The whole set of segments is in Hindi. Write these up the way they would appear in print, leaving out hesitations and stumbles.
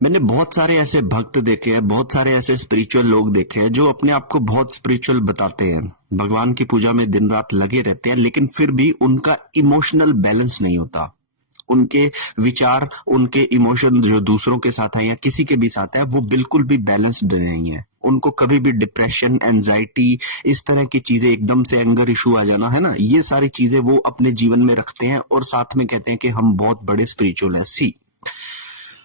मैंने बहुत सारे ऐसे भक्त देखे हैं, बहुत सारे ऐसे स्पिरिचुअल लोग देखे हैं जो अपने आप को बहुत स्पिरिचुअल बताते हैं, भगवान की पूजा में दिन रात लगे रहते हैं, लेकिन फिर भी उनका इमोशनल बैलेंस नहीं होता। उनके विचार, उनके इमोशन जो दूसरों के साथ है या किसी के भी साथ है, वो बिल्कुल भी बैलेंस्ड नहीं है। उनको कभी भी डिप्रेशन, एंजाइटी, इस तरह की चीजें, एकदम से एंगर इशू आ जाना, है ना, ये सारी चीजें वो अपने जीवन में रखते हैं और साथ में कहते हैं कि हम बहुत बड़े स्पिरिचुअल है। सी,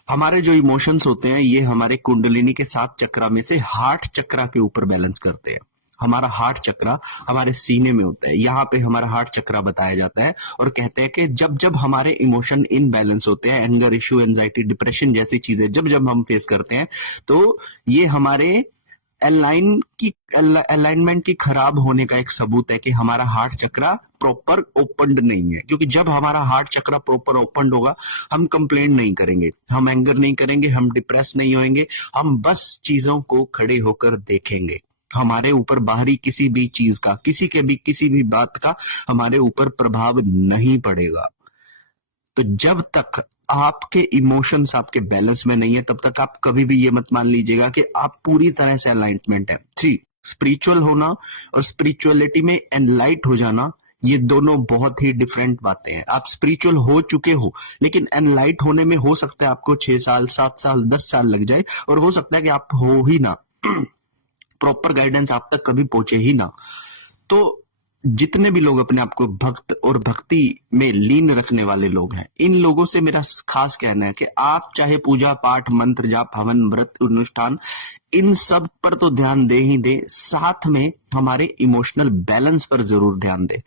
हमारे जो इमोशंस होते हैं ये हमारे कुंडलिनी के 7 चक्रा में से हार्ट चक्रा के ऊपर बैलेंस करते हैं। हमारा हार्ट चक्रा हमारे सीने में होता है, यहाँ पे हमारा हार्ट चक्रा बताया जाता है। और कहते हैं कि जब जब हमारे इमोशन इनबैलेंस होते हैं, एंगर इश्यू, एंजाइटी, डिप्रेशन जैसी चीजें जब जब हम फेस करते हैं, तो ये हमारे अलाइनमेंट की खराब होने का एक सबूत है कि हमारा हार्ट चक्रा प्रॉपर ओपन्ड नहीं है। क्योंकि जब हमारा हार्ट चक्रा प्रॉपर ओपन्ड होगा, हम कंप्लेंट नहीं करेंगे, हम एंगर नहीं करेंगे, हम डिप्रेस नहीं होंगे, हम बस चीजों को खड़े होकर देखेंगे। हमारे ऊपर बाहरी किसी भी चीज का, किसी भी बात का हमारे ऊपर प्रभाव नहीं पड़ेगा। तो जब तक आपके इमोशंस आपके बैलेंस में नहीं है, तब तक आप कभी भी ये मत मान लीजिएगा कि आप पूरी तरह से अलाइनमेंट है। थ्री, स्पिरिचुअल होना और स्पिरिचुअलिटी में एनलाइट हो जाना, ये दोनों बहुत ही डिफरेंट बातें हैं। आप स्पिरिचुअल हो चुके हो, लेकिन एनलाइट होने में हो सकता है आपको 6 साल, 7 साल, 10 साल लग जाए, और हो सकता है कि आप हो ही ना, प्रॉपर गाइडेंस आप तक कभी पहुंचे ही ना। तो जितने भी लोग अपने आप को भक्त और भक्ति में लीन रखने वाले लोग हैं, इन लोगों से मेरा खास कहना है कि आप चाहे पूजा पाठ, मंत्र जाप, हवन, व्रत, अनुष्ठान, इन सब पर तो ध्यान दे ही दे, साथ में हमारे इमोशनल बैलेंस पर जरूर ध्यान दे।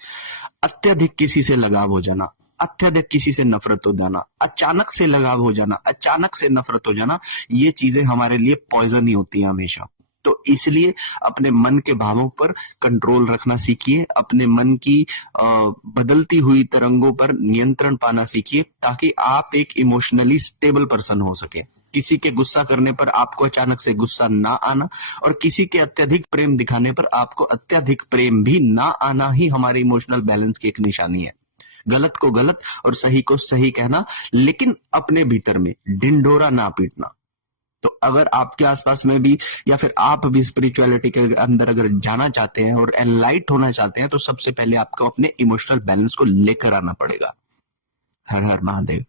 अत्यधिक किसी से लगाव हो जाना, अत्यधिक किसी से नफरत हो जाना, अचानक से लगाव हो जाना, अचानक से नफरत हो जाना, ये चीजें हमारे लिए पॉइजन ही होती है हमेशा। तो इसलिए अपने मन के भावों पर कंट्रोल रखना सीखिए, अपने मन की बदलती हुई तरंगों पर नियंत्रण पाना सीखिए, ताकि आप एक इमोशनली स्टेबल पर्सन हो सके। किसी के गुस्सा करने पर आपको अचानक से गुस्सा ना आना, और किसी के अत्यधिक प्रेम दिखाने पर आपको अत्यधिक प्रेम भी ना आना ही हमारे इमोशनल बैलेंस की एक निशानी है। गलत को गलत और सही को सही कहना, लेकिन अपने भीतर में ढिंढोरा ना पीटना। तो अगर आपके आसपास में भी, या फिर आप भी स्पिरिचुअलिटी के अंदर अगर जाना चाहते हैं और एनलाइट होना चाहते हैं, तो सबसे पहले आपको अपने इमोशनल बैलेंस को लेकर आना पड़ेगा। हर हर महादेव।